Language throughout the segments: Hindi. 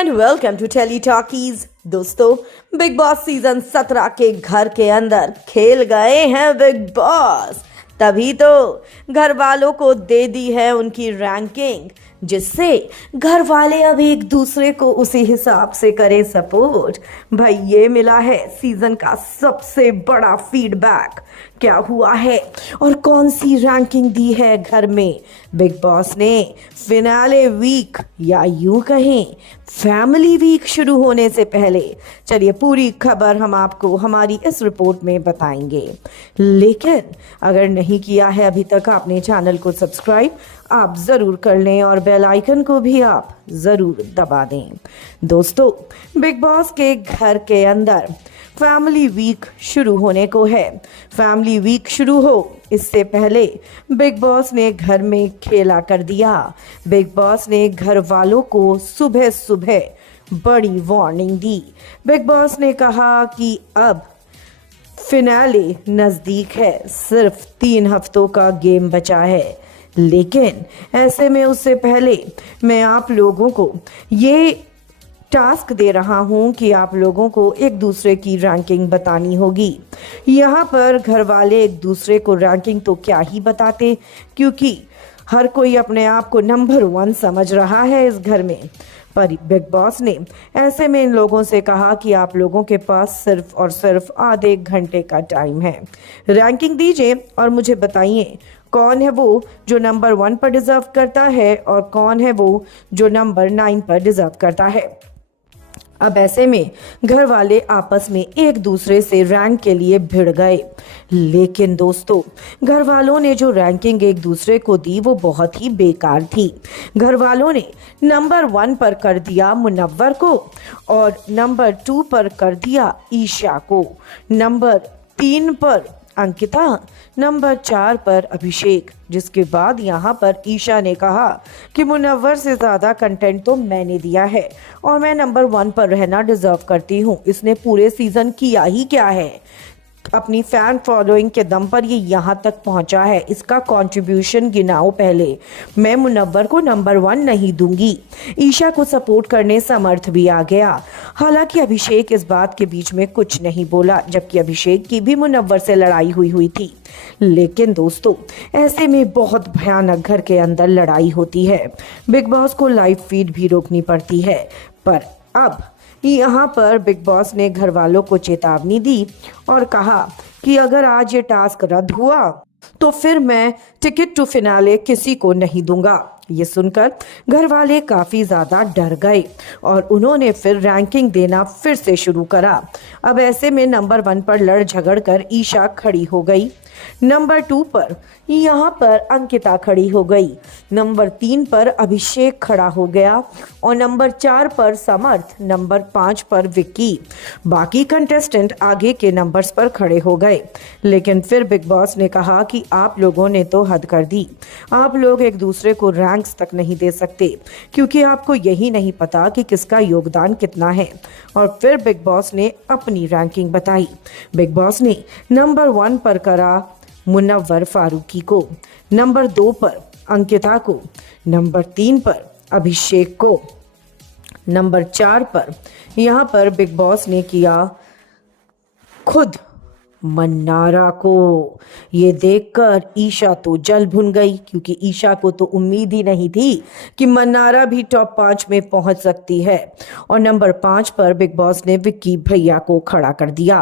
And welcome to tele talkies. दोस्तों, बिग बॉस सीजन 17 के घर के अंदर खेल गए हैं बिग बॉस। तभी तो घर वालों को दे दी है उनकी रैंकिंग, जिससे घर वाले अब एक दूसरे को उसी हिसाब से करें सपोर्ट। भाई, ये मिला है सीजन का सबसे बड़ा फीडबैक। क्या हुआ है और कौन सी रैंकिंग दी है घर में बिग बॉस ने फिनाले वीक, या यूं कहें फैमिली वीक शुरू होने से पहले। चलिए, पूरी खबर हम आपको हमारी इस रिपोर्ट में बताएंगे। लेकिन अगर नहीं किया है अभी तक आपने चैनल को सब्सक्राइब, आप ज़रूर कर लें और बेल आइकन को भी आप ज़रूर दबा दें। दोस्तों, बिग बॉस के घर के अंदर फैमिली वीक शुरू होने को है। फैमिली वीक शुरू हो इससे पहले बिग बॉस ने घर में खेला कर दिया। बिग बॉस ने घर वालों को सुबह सुबह बड़ी वार्निंग दी। बिग बॉस ने कहा कि अब फिनाले नज़दीक है, सिर्फ 3 हफ्तों का गेम बचा है। लेकिन ऐसे में उससे पहले मैं आप लोगों को ये टास्क दे रहा हूं कि आप लोगों को एक दूसरे की रैंकिंग बतानी होगी। यहाँ पर घर वाले एक दूसरे को रैंकिंग तो क्या ही बताते, क्योंकि हर कोई अपने आप को नंबर 1 समझ रहा है इस घर में। पर बिग बॉस ने ऐसे में इन लोगों से कहा कि आप लोगों के पास सिर्फ और सिर्फ आधे घंटे का टाइम है। रैंकिंग दीजिए और मुझे बताइए कौन है वो जो नंबर 1 पर डिजर्व करता है और कौन है वो जो नंबर 9 पर डिजर्व करता है। अब ऐसे में घर वाले आपस में एक दूसरे से रैंक के लिए भिड़ गए। लेकिन दोस्तों, घर वालों ने जो रैंकिंग एक दूसरे को दी वो बहुत ही बेकार थी। घर वालों ने नंबर 1 पर कर दिया मुनव्वर को और नंबर 2 पर कर दिया ईशा को, नंबर 3 पर अंकिता, नंबर 4 पर अभिषेक। जिसके बाद यहाँ पर ईशा ने कहा कि मुनव्वर से ज़्यादा कंटेंट तो मैंने दिया है और मैं नंबर 1 पर रहना डिजर्व करती हूँ। इसने पूरे सीजन किया ही क्या है, अपनी फैन फॉलोइंग के दम पर ये यहाँ तक पहुँचा है। इसका कंट्रीब्यूशन गिनाओ पहले। मैं मुनव्वर को नंबर 1 नहीं दूंगी। ईशा को सपोर्ट करने समर्थ भी आ गया। हालांकि अभिषेक इस बात के बीच में कुछ नहीं बोला, जबकि अभिषेक की भी मुनव्वर से लड़ाई हुई थी। लेकिन दोस्तों, ऐसे में बहुत भयानक घर के अंदर लड़ाई होती है। बिग बॉस को लाइव फीड भी रोकनी पड़ती है। पर अब यहाँ पर बिग बॉस ने घर वालों को चेतावनी दी और कहा कि अगर आज ये टास्क रद्द हुआ तो फिर मैं टिकट टू फिनाले किसी को नहीं दूंगा। ये सुनकर घर वाले काफ़ी ज़्यादा डर गए और उन्होंने फिर रैंकिंग देना फिर से शुरू करा। अब ऐसे में नंबर 1 पर लड़ झगड़ कर ईशा खड़ी हो गई, नंबर 2 पर यहाँ पर अंकिता खड़ी हो गई, नंबर 3 पर अभिषेक खड़ा हो गया और नंबर 4 पर समर्थ, नंबर 5 पर विक्की। बाकी कंटेस्टेंट आगे के नंबर्स पर खड़े हो गए। लेकिन फिर बिग बॉस ने कहा कि आप लोगों ने तो हद कर दी। आप लोग एक दूसरे को रैंक्स तक नहीं दे सकते, क्योंकि आपको यही नहीं पता कि किसका योगदान कितना है। और फिर बिग बॉस ने अपनी रैंकिंग बताई। बिग बॉस ने नंबर 1 पर करा मुनव्वर फारूकी को, नंबर 2 पर अंकिता को, नंबर 3 पर अभिषेक को, नंबर 4 पर यहाँ पर बिग बॉस ने किया खुद मन्नारा को। ये देखकर ईशा तो जल भुन गई, क्योंकि ईशा को तो उम्मीद ही नहीं थी कि मन्नारा भी टॉप 5 में पहुंच सकती है। और नंबर 5 पर बिग बॉस ने विक्की भैया को खड़ा कर दिया।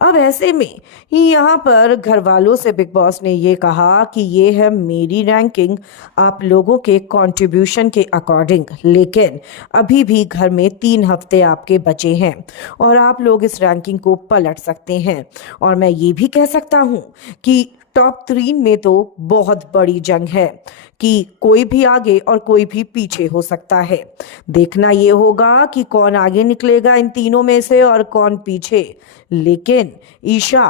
अब ऐसे में यहाँ पर घर वालों से बिग बॉस ने ये कहा कि ये है मेरी रैंकिंग आप लोगों के कंट्रीब्यूशन के अकॉर्डिंग। लेकिन अभी भी घर में 3 हफ्ते आपके बचे हैं और आप लोग इस रैंकिंग को पलट सकते हैं। और मैं ये भी कह सकता हूँ कि टॉप 3 में तो बहुत बड़ी जंग है कि कोई भी आगे और कोई भी पीछे हो सकता है। देखना ये होगा कि कौन आगे निकलेगा इन तीनों में से और कौन पीछे। लेकिन ईशा,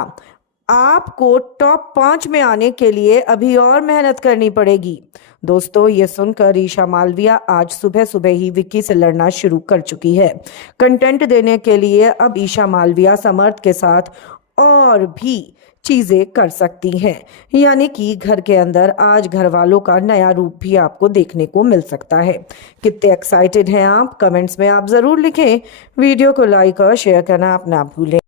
आपको टॉप 5 में आने के लिए अभी और मेहनत करनी पड़ेगी। दोस्तों, ये सुनकर ईशा मालविया आज सुबह सुबह ही विक्की से लड़ना शुरू कर चुकी है। कंटेंट देने के लिए अब ईशा मालविया समर्थ के साथ और भी चीज़ें कर सकती हैं। यानी कि घर के अंदर आज घर वालों का नया रूप भी आपको देखने को मिल सकता है। कितने एक्साइटेड हैं आप? कमेंट्स में आप ज़रूर लिखें। वीडियो को लाइक और शेयर करना आप ना भूलें।